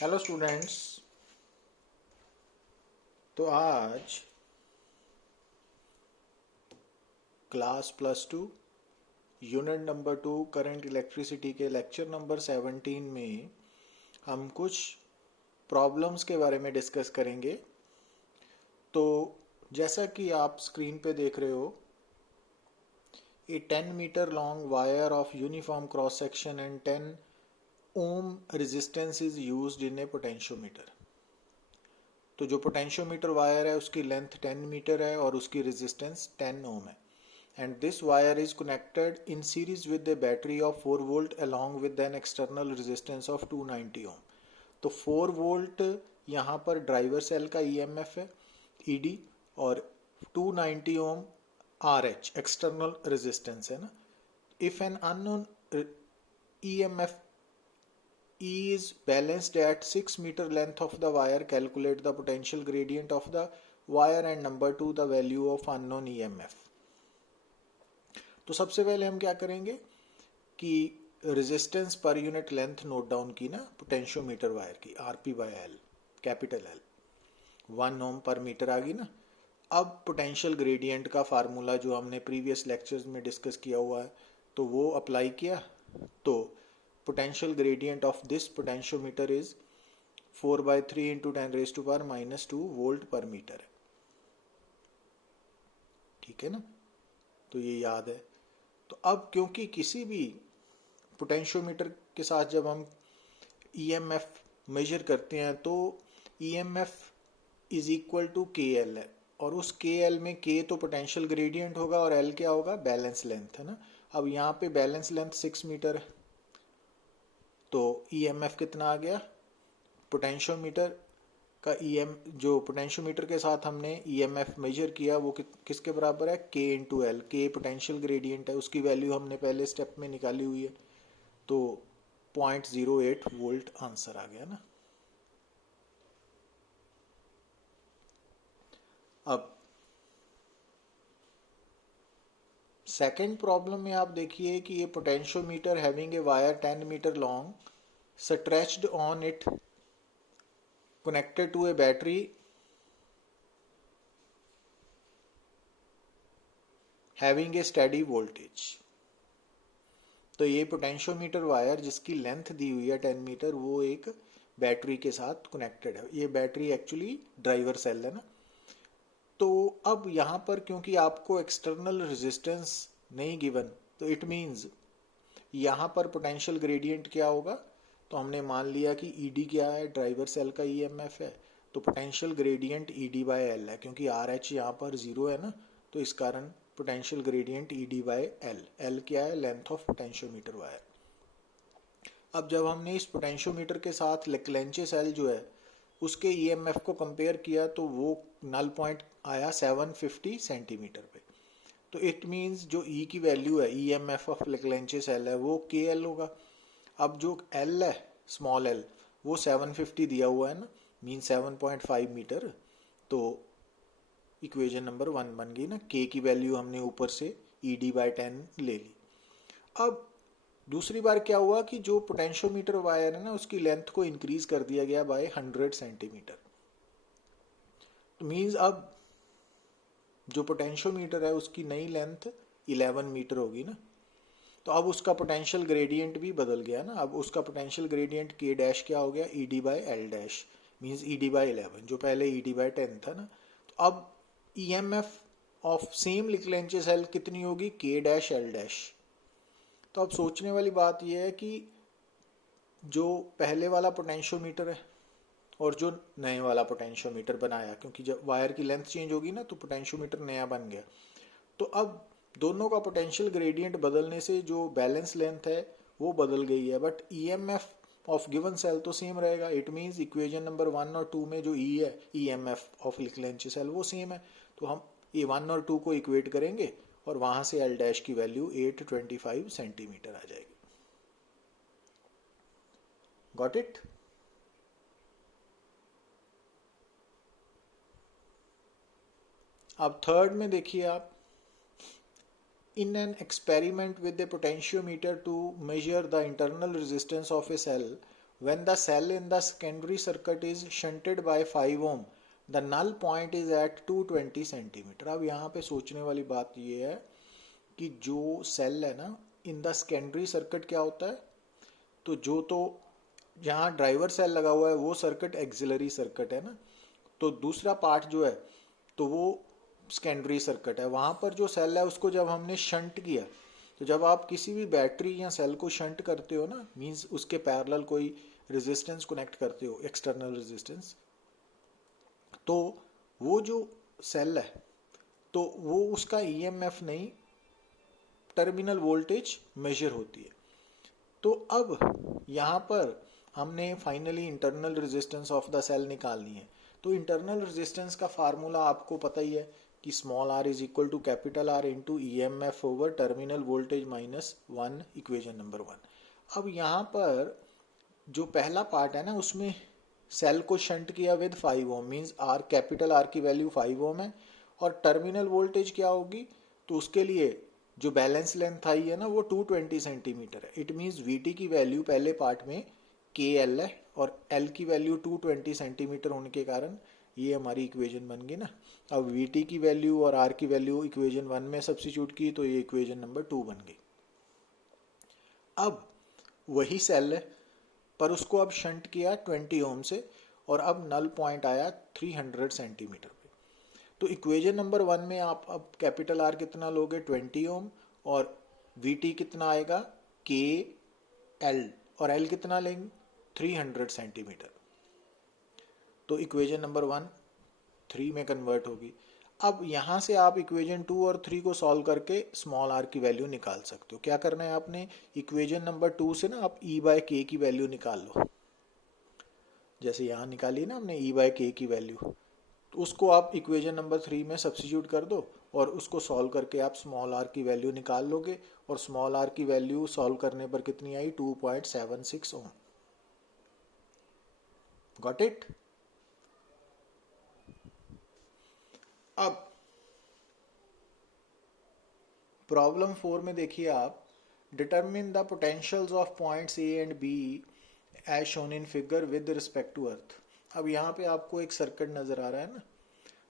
Hello students. तो आज class +2 unit number 2 current electricity के लेक्चर नंबर 17 में हम कुछ प्रॉब्लम्स के बारे में डिस्कस करेंगे। तो जैसा कि आप स्क्रीन पे देख रहे हो, a 10 metre long wire of uniform cross section and 10 ohm resistance is used in a potentiometer. तो जो पोटेंशियोमीटर वायर है उसकी लेंथ 10 मीटर है और उसकी रेजिस्टेंस 10 ओम है। And this wire is connected in series with a battery of 4 volt along with an external resistance of 290 ohm। तो 4 volt यहाँ पर ड्राइवर सेल का ईएमएफ है ईडी, और 290 ओम आरएच एक्सटर्नल रेजिस्टेंस है ना। If an unknown EMF E is balanced at 6 meter length of the wire, calculate the potential gradient of the wire and number 2 the value of unknown EMF। तो सबसे पहले हम क्या करेंगे कि resistance per unit length note down की ना, potentiometer wire की RP by L, capital L, 1 ओम पर मीटर आ गई ना। अब पोटेंशियल ग्रेडियंट का फार्मूला जो हमने प्रीवियस लेक्चर्स में डिस्कस किया हुआ है तो वो अप्लाई किया। तो potential gradient of this potentiometer is 4/3 into 10⁻⁻² volt पर मीटर है। ठीक है ना, तो ये याद है। तो अब क्योंकि किसी भी पोटेंशियोमीटर के साथ जब हम ईएमएफ मेजर करते हैं तो ईएमएफ इज इक्वल टू के एल है, और उस के एल में के तो पोटेंशियल ग्रेडियंट होगा और एल क्या होगा, बैलेंस लेंथ है ना। अब यहाँ पे बैलेंस लेंथ 6 मीटर है, तो ईएमएफ कितना आ गया, पोटेंशियोमीटर का जो पोटेंशियोमीटर के साथ हमने ईएमएफ मेजर किया वो किसके बराबर है, के इंटू एल। के पोटेंशियल ग्रेडियंट है, उसकी वैल्यू हमने पहले स्टेप में निकाली हुई है, तो 0.08 वोल्ट आंसर आ गया ना। अब सेकेंड प्रॉब्लम में आप देखिए कि ये potentiometer having a wire 10 metre long stretched on it connected to a battery having a steady voltage। तो ये पोटेंशियोमीटर वायर जिसकी लेंथ दी हुई है 10 मीटर वो एक बैटरी के साथ कनेक्टेड है। ये बैटरी एक्चुअली ड्राइवर सेल है ना। तो अब यहाँ पर क्योंकि आपको एक्सटर्नल रेजिस्टेंस नहीं गिवन, तो इट मीन्स यहाँ पर पोटेंशियल ग्रेडियंट क्या होगा, तो हमने मान लिया कि ईडी क्या है, ड्राइवर सेल का ईएमएफ है, तो potential gradient ED by L है। क्योंकि आर एच यहाँ पर 0 है ना, तो इस कारण potential gradient ED by L. L क्या है, लेंथ ऑफ पोटेंशियोमीटर वायर। अब जब हमने इस पोटेंशियोमीटर के साथ लेक्लेंचे सेल जो है उसके ईएमएफ को कंपेयर किया तो वो नल पॉइंट आया 750 सेंटीमीटर पे। तो इट मीन्स जो ई की वैल्यू है, ईएमएफ ऑफ लेक्लेंचे सेल है, वो के एल होगा। अब जो एल है, स्मॉल एल, वो 750 दिया हुआ है ना, मीन 7.5 मीटर। तो इक्वेशन नंबर 1 बन गई ना। के की वैल्यू हमने ऊपर से ईडी बाय 10 ले ली। अब दूसरी बार क्या हुआ कि जो पोटेंशियोमीटर वायर है ना उसकी लेंथ को इंक्रीज कर दिया गया बाय 100 सेंटीमीटर। तो मीन्स अब जो पोटेंशियोमीटर है उसकी नई लेंथ 11 मीटर होगी ना। तो अब उसका पोटेंशियल ग्रेडियंट भी बदल गया ना। अब उसका पोटेंशियल ग्रेडियंट के डैश क्या हो गया, ED by L dash, means ED by 11, जो पहले ईडी बाय 10 था ना। तो अब ईएमएफ ऑफ सेम लेक्लेंचे सेल कितनी होगी, के डैश एल डैश। तो अब सोचने वाली बात यह है कि जो पहले वाला पोटेंशियोमीटर है और जो नए वाला पोटेंशियोमीटर बनाया, क्योंकि जब वायर की लेंथ चेंज होगी ना तो पोटेंशियोमीटर नया बन गया, तो अब दोनों का पोटेंशियल ग्रेडियंट बदलने से जो बैलेंस लेंथ है वो बदल गई है, but EMF of given cell तो सेम रहेगा। इट मीन्स इक्वेशन नंबर 1 और 2 में जो ई है, ईएमएफ ऑफ लेक्लेंचे सेल, वो सेम है। तो हम ये 1 और 2 को इक्वेट करेंगे और वहां से एल डैश की वैल्यू 825 सेंटीमीटर आ जाएगी। Got it. अब थर्ड में देखिए आप, in an experiment with a potentiometer to measure the internal resistance of a cell when the cell in the secondary circuit is shunted by 5 ohm, the null point is at 220 centimetre. अब यहाँ पे सोचने वाली बात ये है कि जो सेल है ना इन द सेकेंडरी सर्किट क्या होता है, तो जहाँ ड्राइवर सेल लगा हुआ है वो सर्किट एक्सिलरी सर्किट है ना, तो दूसरा पार्ट जो है तो वो सेकेंडरी सर्किट है। वहाँ पर जो सेल है उसको जब हमने शंट किया, तो जब आप किसी भी बैटरी या सेल को शंट करते हो ना, मींस उसके पैरेलल कोई रेजिस्टेंस कनेक्ट करते हो, एक्सटर्नल रेजिस्टेंस, तो वो जो सेल है तो वो उसका ईएमएफ नहीं, टर्मिनल वोल्टेज मेजर होती है। तो अब यहाँ पर हमने finally internal resistance of the cell निकालनी है। तो इंटरनल रेजिस्टेंस का फार्मूला आपको पता ही है कि small r is equal to capital R into EMF over terminal voltage minus 1, equation number 1। अब यहाँ पर जो पहला पार्ट है ना उसमें सेल को शंट किया with 5 ohm, means R capital R की वैल्यू 5 ओम है, और टर्मिनल वोल्टेज क्या होगी, तो उसके लिए जो बैलेंस लेंथ आई है ना वो 220 सेंटीमीटर है। इट मीन्स VT की वैल्यू पहले पार्ट में KL है और L की वैल्यू 220 सेंटीमीटर होने के कारण ये हमारी इक्वेशन बन गई ना। अब VT की वैल्यू और R की वैल्यू इक्वेशन 1 में सब्स्टिट्यूट की तो ये इक्वेशन नंबर 2 बन गई। अब वही सेल है पर उसको अब शंट किया 20 ओम से और अब नल पॉइंट आया 300 सेंटीमीटर पे। तो इक्वेशन नंबर 1 में आप अब कैपिटल R कितना लोगे 20 ओम और VT कितना आएगा KL और L कितना लेंगे 300 सेंटीमीटर। तो इक्वेशन नंबर 1 3 में कन्वर्ट होगी। अब यहाँ से आप इक्वेशन 2 और 3 को सॉल्व करके स्मॉल r की वैल्यू निकाल सकते हो। क्या करना है आपने, इक्वेशन नंबर 2 से ना आप E/K की वैल्यू निकाल लो। जैसे यहाँ निकाली ना हमने E/K की वैल्यू, तो उसको आप इक्वेशन नंबर 3 में सब्स्टिट्यूट कर दो और उसको सॉल्व करके आप स्मॉल r की वैल्यू निकाल लोगे। और स्मॉल r की वैल्यू सॉल्व करने पर कितनी आई 2.76 ओम। Got it. अब प्रॉब्लम 4 में देखिए आप, determine the potentials of points A and B as shown in figure with respect to earth. अब यहाँ पे आपको एक सर्किट नजर आ रहा है ना,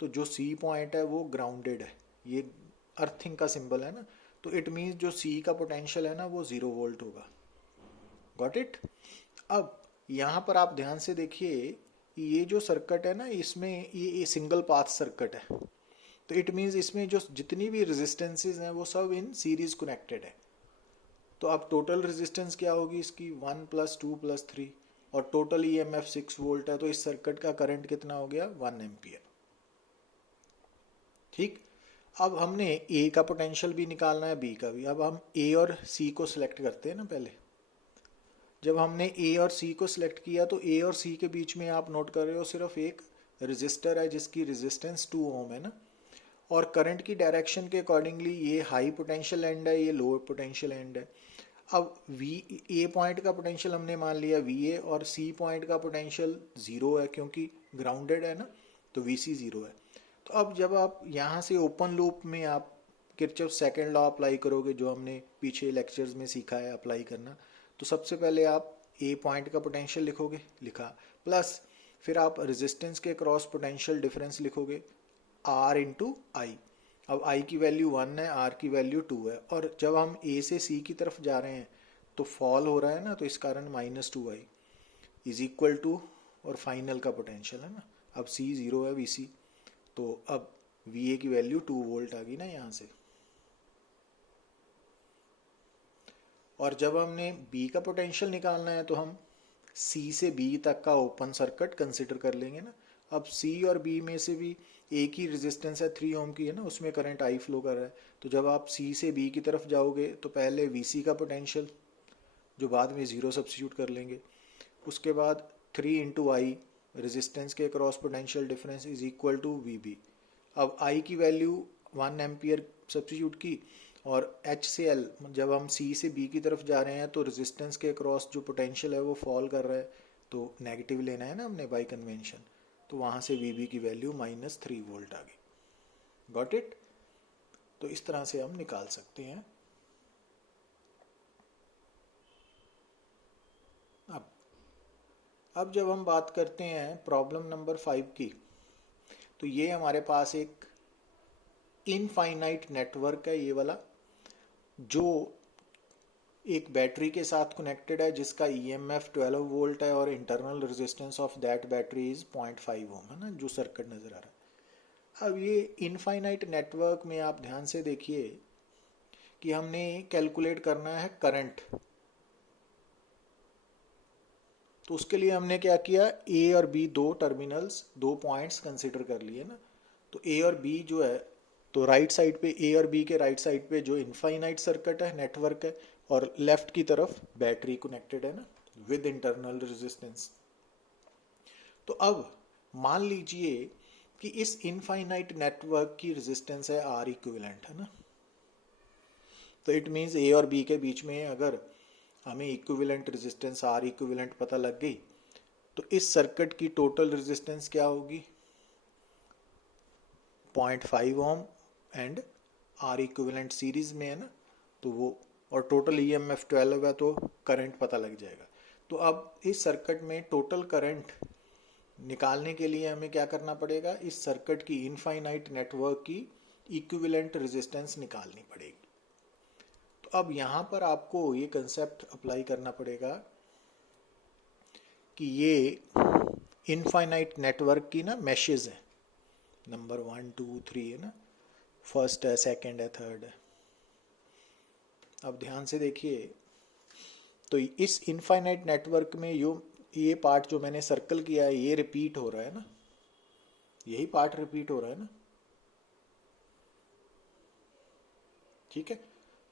तो जो C पॉइंट है वो ग्राउंडेड है, ये अर्थिंग का सिंबल है ना, तो इट मीन्स जो C का पोटेंशियल है ना वो 0 वोल्ट होगा। Got it. अब यहाँ पर आप ध्यान से देखिए ये जो सर्किट है ना इसमें ये सिंगल पाथ सर्किट है, तो इट मीन्स इसमें जो जितनी भी रेजिस्टेंसेज हैं वो सब इन सीरीज कनेक्टेड है। तो अब टोटल रेजिस्टेंस क्या होगी इसकी 1 + 2 + 3 और टोटल EMF 6 वोल्ट है, तो इस सर्किट का करंट कितना हो गया 1 एम्पियर। ठीक। अब हमने A का पोटेंशियल भी निकालना है, B का भी। अब हम A और C को सिलेक्ट करते हैं ना। पहले जब हमने A और C को सिलेक्ट किया तो A और C के बीच में आप नोट कर रहे हो सिर्फ एक रेजिस्टर है जिसकी रेजिस्टेंस 2 ओम है ना, और करंट की डायरेक्शन के अकॉर्डिंगली ये हाई पोटेंशियल एंड है, ये लो पोटेंशियल एंड है। अब A पॉइंट का पोटेंशियल हमने मान लिया VA और C पॉइंट का पोटेंशियल 0 है क्योंकि ग्राउंडेड है ना, तो VC 0 है। तो अब जब आप यहाँ से ओपन लूप में आप किरचॉफ सेकंड लॉ अप्लाई करोगे, जो हमने पीछे लेक्चर्स में सीखा है अप्लाई करना, तो सबसे पहले आप A पॉइंट का पोटेंशियल लिखोगे, लिखा, प्लस फिर आप रेजिस्टेंस के क्रॉस पोटेंशियल डिफरेंस लिखोगे R × I। अब I की वैल्यू 1 है, R की वैल्यू 2 है, और जब हम A से C की तरफ जा रहे हैं तो फॉल हो रहा है ना, तो इस कारण -2I इज इक्वल टू, और फाइनल का पोटेंशियल है ना, अब C 0 है VC, तो अब VA की वैल्यू 2 वोल्ट आ गई ना यहाँ से। और जब हमने B का पोटेंशियल निकालना है तो हम C से B तक का ओपन सर्किट कंसिडर कर लेंगे ना। अब C और B में से भी एक ही रेजिस्टेंस है 3 ओम की है ना, उसमें करंट I फ्लो कर रहा है। तो जब आप C से B की तरफ जाओगे तो पहले VC का पोटेंशियल, जो बाद में 0 सब्स्टिट्यूट कर लेंगे, उसके बाद 3 × I रेजिस्टेंस के cross potential difference is equal to VB। अब I की वैल्यू 1 एम्पियर सब्स्टिट्यूट की, और H से L, जब हम C से B की तरफ जा रहे हैं तो रेजिस्टेंस के क्रॉस जो पोटेंशियल है वो फॉल कर रहा है, तो नेगेटिव लेना है ना हमने बाय कन्वेंशन, तो वहाँ से VB की वैल्यू -3 वोल्ट आ गई। Got it. तो इस तरह से हम निकाल सकते हैं। अब अब जब हम बात करते हैं प्रॉब्लम नंबर 5 की, तो ये हमारे पास एक इनफाइनाइट नेटवर्क है, ये वाला, जो एक बैटरी के साथ कनेक्टेड है जिसका EMF 12 वोल्ट है और internal resistance of that battery is 0.5 ओम, है ना, जो सर्किट नज़र आ रहा है। अब ये इनफाइनाइट नेटवर्क में आप ध्यान से देखिए कि हमने कैलकुलेट करना है करंट। तो उसके लिए हमने क्या किया, ए और बी दो टर्मिनल्स, दो पॉइंट्स कंसिडर कर लिए ना। तो ए और बी जो है, तो राइट साइड पे, ए और बी के राइट साइड पे जो इनफाइनाइट सर्किट है, नेटवर्क है, और लेफ्ट की तरफ बैटरी कनेक्टेड है ना, विद इंटरनल रेजिस्टेंस। तो अब मान लीजिए कि इस इनफाइनाइट नेटवर्क की रेजिस्टेंस है आर इक्विवेलेंट, है ना। तो इट मीन्स ए और बी के बीच में अगर हमें इक्विवेलेंट रेजिस्टेंस आर इक्विवेलेंट पता लग गई, तो इस सर्किट की टोटल रेजिस्टेंस क्या होगी, 0.5 ओम, एंड आर इक्विवेलेंट सीरीज में है ना, तो वो, और टोटल EMF 12 है, तो करंट पता लग जाएगा। तो अब इस सर्किट में टोटल करंट निकालने के लिए हमें क्या करना पड़ेगा, इस सर्किट की इनफाइनाइट नेटवर्क की इक्विवेलेंट रेजिस्टेंस निकालनी पड़ेगी। तो अब यहाँ पर आपको ये कंसेप्ट अप्लाई करना पड़ेगा कि ये इनफाइनाइट नेटवर्क की ना मैशेज है, नंबर 1 2 3 है ना, फर्स्ट है, सेकंड है, थर्ड है। अब ध्यान से देखिए, तो इस इनफाइनाइट नेटवर्क में ये पार्ट जो मैंने सर्कल किया है, ये रिपीट हो रहा है ना, यही पार्ट रिपीट हो रहा है ना, ठीक है।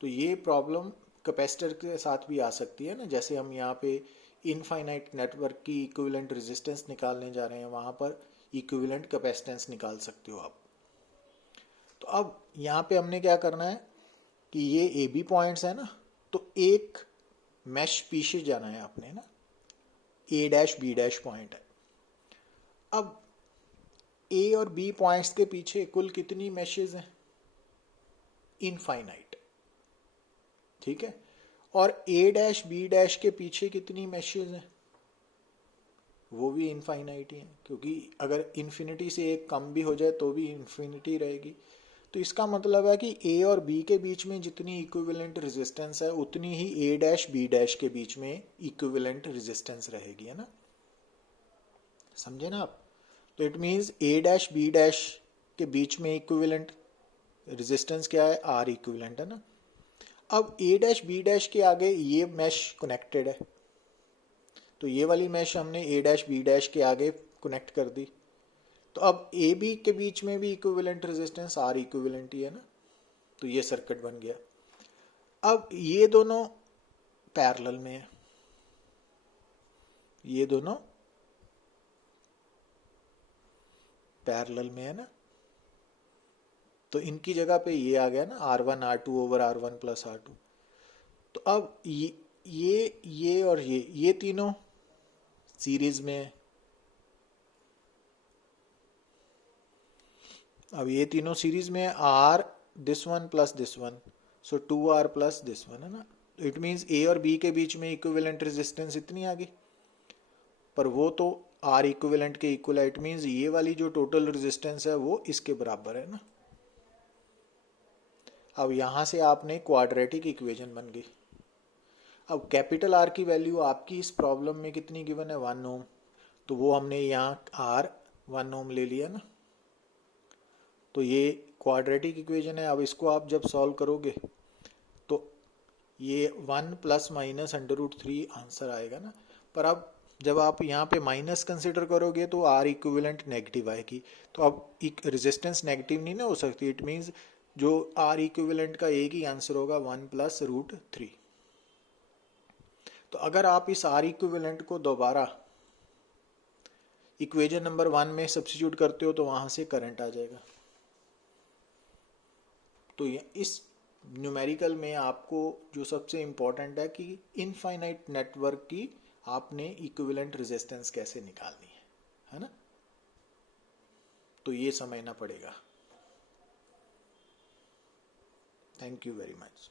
तो ये प्रॉब्लम कैपेसिटर के साथ भी आ सकती है ना, जैसे हम यहाँ पे इनफाइनाइट नेटवर्क की इक्विवेलेंट रेजिस्टेंस निकालने जा रहे हैं, वहाँ पर इक्विवेलेंट कैपेसिटेंस निकाल सकते हो आप। तो अब यहाँ पे हमने क्या करना है कि ये ए बी पॉइंट्स है ना, तो एक मैश पीछे जाना है आपने ना, ए डैश बी डैश पॉइंट है। अब ए और बी पॉइंट्स के पीछे कुल कितनी मैशेज हैं, इनफाइनाइट, ठीक है। और ए डैश बी डैश के पीछे कितनी मैशेज हैं, वो भी इनफाइनाइट ही हैं, क्योंकि अगर इन्फिनिटी से एक कम भी हो जाए तो भी इन्फिनिटी रहेगी। तो इसका मतलब है कि ए और बी के बीच में जितनी इक्विवेलेंट रेजिस्टेंस है, उतनी ही ए डैश बी डैश के बीच में इक्विवेलेंट रेजिस्टेंस रहेगी, है ना, समझे ना आप। तो it means A dash B dash के बीच में इक्विवेलेंट रेजिस्टेंस क्या है, आर इक्विवेलेंट, है ना। अब ए डैश बी डैश के आगे ये मैश कनेक्टेड है, तो ये वाली मैश हमने ए डैश बी डैश के आगे कनेक्ट कर दी। तो अब ए बी के बीच में भी इक्विवेलेंट रेजिस्टेंस आर इक्विवेलेंट ही है ना, तो ये सर्किट बन गया। अब ये दोनों पैरेलल में है, ये दोनों पैरेलल में है ना, तो इनकी जगह पे ये आ गया ना, R1 R2 over R1 plus R2। तो अब ये और ये तीनों सीरीज में है। अब ये तीनों सीरीज में है, R this one plus this one, so 2R plus this one, है ना। इट मीन्स ए और बी के बीच में इक्विवेलेंट रेजिस्टेंस इतनी आ गई, पर वो तो आर इक्विवेलेंट के इक्वल है। इट मीन्स ये वाली जो टोटल रेजिस्टेंस है वो इसके बराबर है ना। अब यहां से आपने क्वाड्रेटिक इक्वेशन बन गई। अब कैपिटल आर की वैल्यू आपकी इस प्रॉब्लम में कितनी गिवन है, 1 ओम, तो वो हमने यहाँ आर 1 ओम ले लिया ना। तो ये क्वाड्रेटिक इक्वेशन है। अब इसको आप जब सॉल्व करोगे तो ये 1 प्लस माइनस √3 आंसर आएगा ना। पर अब जब आप यहाँ पे माइनस कंसिडर करोगे तो आर इक्विवेलेंट नेगेटिव आएगी, तो अब रेजिस्टेंस नेगेटिव नहीं ना हो सकती। इट मीन्स जो आर इक्विवेलेंट का एक ही आंसर होगा, 1 प्लस √3। तो अगर आप इस आर इक्विवेलेंट को दोबारा इक्वेशन नंबर 1 में सब्स्टिट्यूट करते हो तो वहां से करंट आ जाएगा। तो इस न्यूमेरिकल में आपको जो सबसे इंपॉर्टेंट है कि इनफाइनाइट नेटवर्क की आपने इक्विवेलेंट रेजिस्टेंस कैसे निकालनी है ना। तो ये समझना पड़ेगा। Thank you very much.